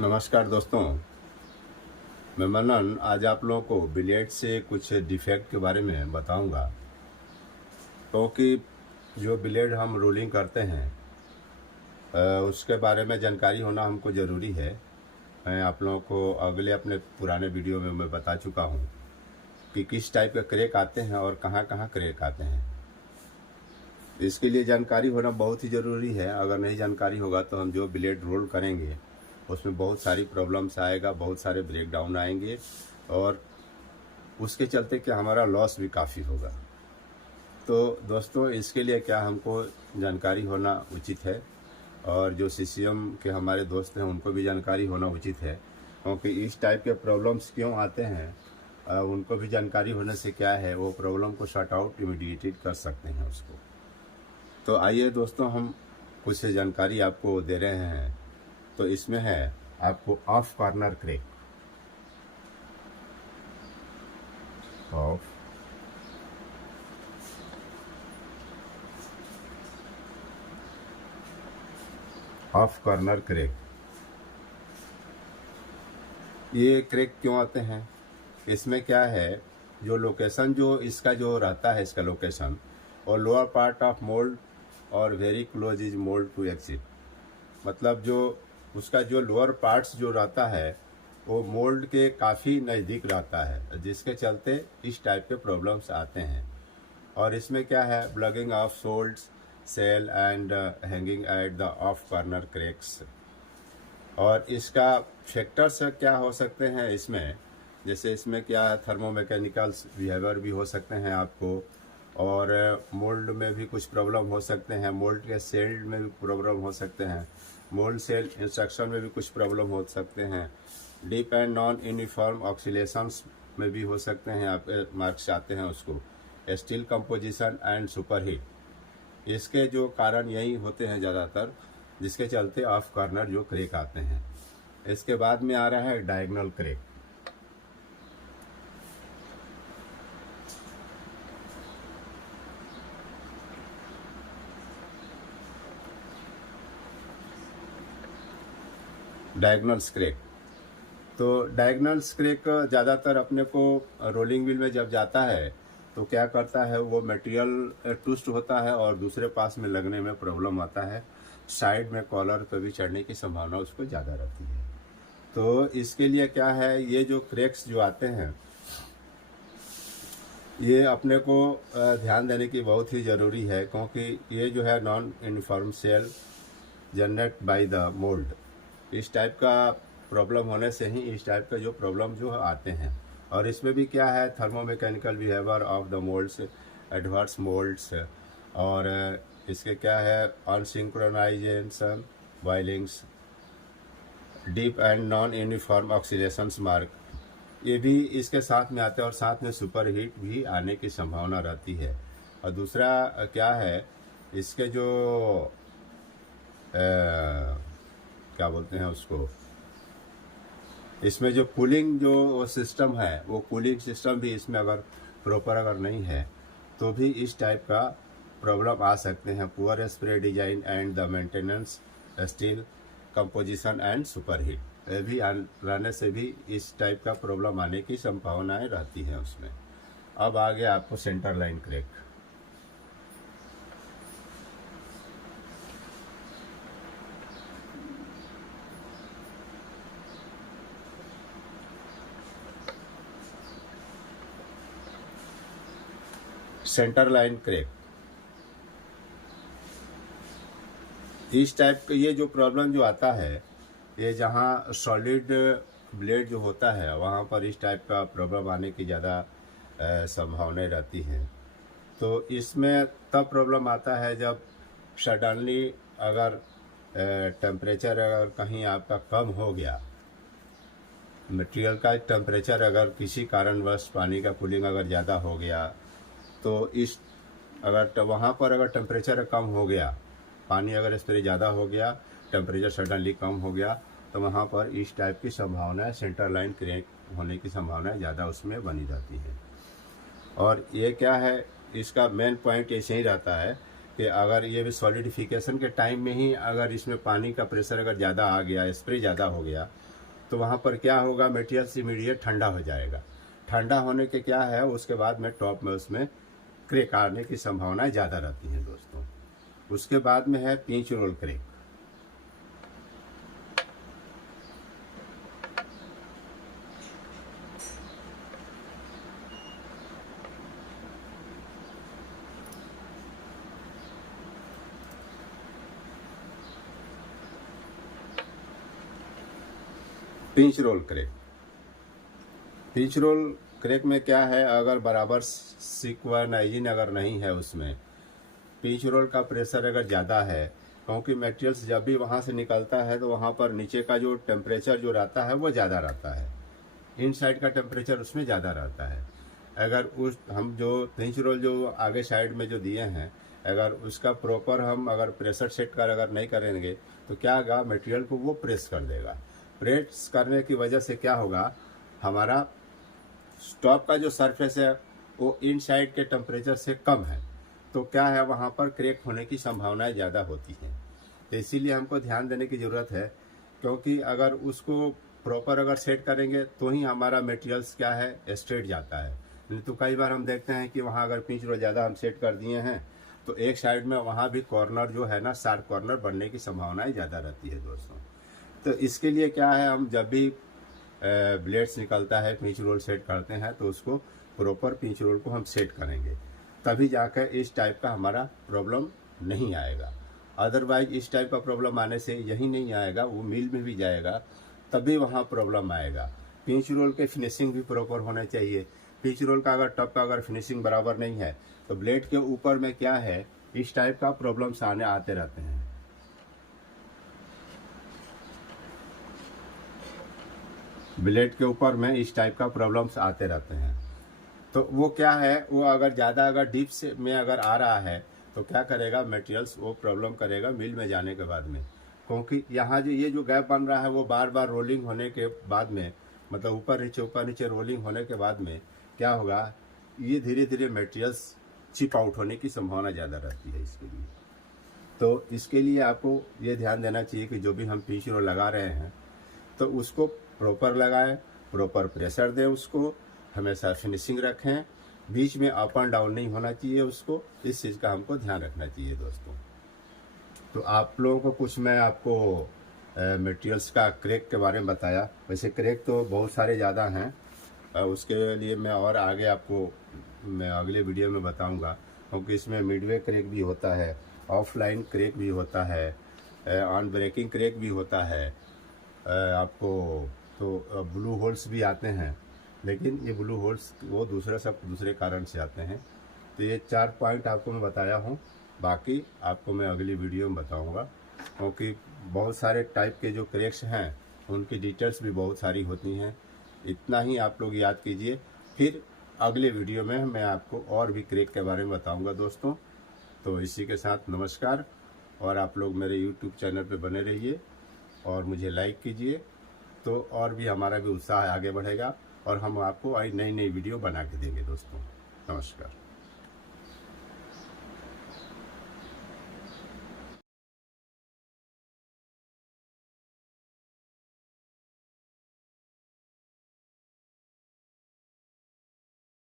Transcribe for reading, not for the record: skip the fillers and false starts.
नमस्कार दोस्तों, मैं मनन आज आप लोगों को ब्लेड से कुछ डिफेक्ट के बारे में बताऊंगा। क्योंकि जो ब्लेड हम रोलिंग करते हैं उसके बारे में जानकारी होना हमको ज़रूरी है। मैं आप लोगों को अगले अपने पुराने वीडियो में मैं बता चुका हूं कि किस टाइप के क्रैक आते हैं और कहां कहां क्रैक आते हैं। इसके लिए जानकारी होना बहुत ही ज़रूरी है। अगर नहीं जानकारी होगा तो हम जो ब्लेड रोल करेंगे उसमें बहुत सारी प्रॉब्लम्स आएगा, बहुत सारे ब्रेक डाउन आएंगे और उसके चलते क्या हमारा लॉस भी काफ़ी होगा। तो दोस्तों, इसके लिए क्या हमको जानकारी होना उचित है और जो सीसीएम के हमारे दोस्त हैं उनको भी जानकारी होना उचित है। क्योंकि इस टाइप के प्रॉब्लम्स क्यों आते हैं उनको भी जानकारी होने से क्या है वो प्रॉब्लम को शॉर्ट आउट इमीडिएट कर सकते हैं उसको। तो आइए दोस्तों, हम कुछ जानकारी आपको दे रहे हैं। तो इसमें है आपको of corner crack, of corner crack. ये क्रैक क्यों आते हैं? इसमें क्या है, जो लोकेशन जो इसका जो रहता है, इसका लोकेशन और लोअर पार्ट ऑफ मोल्ड और very close is mould to exit. मतलब जो उसका जो लोअर पार्ट्स जो रहता है वो मोल्ड के काफ़ी नज़दीक रहता है, जिसके चलते इस टाइप के प्रॉब्लम्स आते हैं। और इसमें क्या है, bulging of soles cell and hanging at the off corner cracks. और इसका फैक्टर्स क्या हो सकते हैं इसमें, जैसे इसमें क्या है, थर्मोमैकेनिकल बिहेवियर भी हो सकते हैं आपको, और मोल्ड में भी कुछ प्रॉब्लम हो सकते हैं, मोल्ड के सेल में भी प्रॉब्लम हो सकते हैं, मोल्ड सेल इंस्ट्रक्शन में भी कुछ प्रॉब्लम हो सकते हैं, डीप एंड नॉन यूनिफॉर्म ऑक्सीलेशंस में भी हो सकते हैं। आप मार्क्स आते हैं उसको, स्टील कंपोजिशन एंड सुपरहीट। इसके जो कारण यही होते हैं ज़्यादातर, जिसके चलते ऑफ कॉर्नर जो क्रैक आते हैं। इसके बाद में आ रहा है डायगोनल क्रैक। डायगोनल क्रैक, तो डायगोनल क्रैक ज़्यादातर अपने को रोलिंग व्हील में जब जाता है तो क्या करता है, वो मटेरियल ट्विस्ट होता है और दूसरे पास में लगने में प्रॉब्लम आता है। साइड में कॉलर पे भी चढ़ने की संभावना उसको ज़्यादा रहती है। तो इसके लिए क्या है, ये जो क्रैक्स जो आते हैं ये अपने को ध्यान देने की बहुत ही ज़रूरी है। क्योंकि ये जो है non uniform sale generate by the mould, इस टाइप का प्रॉब्लम होने से ही इस टाइप का जो प्रॉब्लम जो आते हैं। और इसमें भी क्या है, thermomechanical behaviour of the moulds, adverse moulds, और इसके क्या है, unsynchronisation boilings, deep and non uniform oxidations mark, ये भी इसके साथ में आते हैं। और साथ में सुपर हीट भी आने की संभावना रहती है। और दूसरा क्या है, इसके जो क्या बोलते हैं उसको, इसमें जो कूलिंग जो सिस्टम है, वो कूलिंग सिस्टम भी इसमें अगर प्रॉपर अगर नहीं है तो भी इस टाइप का प्रॉब्लम आ सकते हैं। Poor spray design and the maintenance, steel composition and superheat, ये भी रहने से भी इस टाइप का प्रॉब्लम आने की संभावनाएं रहती हैं उसमें। अब आगे आपको centre line crack. Centre line crack, इस टाइप का ये जो प्रॉब्लम जो आता है, ये जहाँ सॉलिड ब्लेड जो होता है वहाँ पर इस टाइप का प्रॉब्लम आने की ज़्यादा संभावनाएं रहती हैं। तो इसमें तब प्रॉब्लम आता है जब सडनली अगर टेम्परेचर अगर कहीं आपका कम हो गया, मटेरियल का टेम्परेचर अगर किसी कारणवश पानी का कूलिंग अगर ज़्यादा हो गया, तो इस अगर वहाँ पर अगर टेम्परेचर कम हो गया, पानी अगर स्प्रे ज़्यादा हो गया, टेम्परेचर सडनली कम हो गया, तो वहाँ पर इस टाइप की संभावना, सेंटर लाइन क्रैक होने की संभावना ज़्यादा उसमें बनी जाती है। और ये क्या है, इसका मेन पॉइंट ऐसे ही रहता है कि अगर ये भी सॉलिडिफिकेशन के टाइम में ही अगर इसमें पानी का प्रेशर अगर ज़्यादा आ गया, स्प्रे ज़्यादा हो गया, तो वहाँ पर क्या होगा, मटेरियल्स इमीडिएट ठंडा हो जाएगा। ठंडा होने के क्या है, उसके बाद में टॉप में उसमें क्रैक आने की संभावनाएं ज़्यादा रहती हैं दोस्तों। उसके बाद में है pinch roll crack. Pinch roll crack, pinch roll crack में क्या है, अगर बराबर सिक्वेनाइजिन अगर नहीं है उसमें, पिंच रोल का प्रेशर अगर ज़्यादा है, क्योंकि मटेरियल्स जब भी वहाँ से निकलता है तो वहाँ पर नीचे का जो टेम्परेचर जो रहता है वो ज़्यादा रहता है, इनसाइड का टेम्परेचर उसमें ज़्यादा रहता है। अगर उस हम जो पिंच रोल जो आगे साइड में जो दिए हैं, अगर उसका प्रॉपर हम अगर प्रेशर सेट कर अगर नहीं करेंगे तो क्या होगा, मटेरियल को वो प्रेस कर देगा। प्रेस करने की वजह से क्या होगा, हमारा टॉप का जो सरफेस है वो इनसाइड के टेम्परेचर से कम है, तो क्या है, वहाँ पर क्रैक होने की संभावनाएं ज़्यादा होती हैं। तो इसीलिए हमको ध्यान देने की ज़रूरत है, क्योंकि अगर उसको प्रॉपर अगर सेट करेंगे तो ही हमारा मटेरियल्स क्या है, स्ट्रेट जाता है। नहीं तो कई बार हम देखते हैं कि वहाँ अगर पिंच रोल ज़्यादा हम सेट कर दिए हैं तो एक साइड में वहाँ भी कॉर्नर जो है ना, शार्प कॉर्नर बनने की संभावनाएं ज़्यादा रहती है दोस्तों। तो इसके लिए क्या है, हम जब भी ब्लेड्स निकलता है, पिंच रोल सेट करते हैं, तो उसको प्रॉपर पिंच रोल को हम सेट करेंगे, तभी जाकर इस टाइप का हमारा प्रॉब्लम नहीं आएगा। अदरवाइज इस टाइप का प्रॉब्लम आने से यही नहीं आएगा, वो मिल में भी जाएगा तभी वहाँ प्रॉब्लम आएगा। पिंच रोल के फिनिशिंग भी प्रॉपर होना चाहिए। पिंच रोल का अगर टॉप का अगर फिनिशिंग बराबर नहीं है तो ब्लेड के ऊपर में क्या है, इस टाइप का प्रॉब्लम्स आते रहते हैं। ब्लेड के ऊपर में इस टाइप का प्रॉब्लम्स आते रहते हैं। तो वो क्या है, वो अगर ज़्यादा अगर डीप से में अगर आ रहा है तो क्या करेगा, मटेरियल्स वो प्रॉब्लम करेगा मिल में जाने के बाद में, क्योंकि यहाँ जो ये जो गैप बन रहा है वो बार बार रोलिंग होने के बाद में, मतलब ऊपर नीचे रोलिंग होने के बाद में क्या होगा, ये धीरे धीरे मटेरियल्स चिप आउट होने की संभावना ज़्यादा रहती है इसके लिए। तो इसके लिए आपको ये ध्यान देना चाहिए कि जो भी हम पिंच रोल लगा रहे हैं तो उसको प्रॉपर लगाएं, प्रॉपर प्रेशर दें, उसको हमेशा फिनिशिंग रखें, बीच में अप एंड डाउन नहीं होना चाहिए उसको, इस चीज़ का हमको ध्यान रखना चाहिए दोस्तों। तो आप लोगों को कुछ मैं आपको मटेरियल्स का क्रैक के बारे में बताया। वैसे क्रैक तो बहुत सारे ज़्यादा हैं, उसके लिए मैं और आगे आपको मैं अगले वीडियो में बताऊंगा, क्योंकि इसमें मिडवे क्रैक भी होता है, ऑफलाइन क्रैक भी होता है, ऑन ब्रेकिंग क्रैक भी होता है, आपको तो ब्लू होल्स भी आते हैं, लेकिन ये ब्लू होल्स वो दूसरे कारण से आते हैं। तो ये 4 पॉइंट आपको मैं बताया हूँ, बाकी आपको मैं अगली वीडियो में बताऊँगा, क्योंकि बहुत सारे टाइप के जो क्रैक्स हैं उनकी डिटेल्स भी बहुत सारी होती हैं। इतना ही आप लोग याद कीजिए, फिर अगले वीडियो में मैं आपको और भी क्रैक के बारे में बताऊँगा दोस्तों। तो इसी के साथ नमस्कार, और आप लोग मेरे यूट्यूब चैनल पर बने रहिए और मुझे लाइक कीजिए, तो और भी हमारा भी उत्साह आगे बढ़ेगा और हम आपको नई नई वीडियो बना के देंगे दोस्तों। नमस्कार।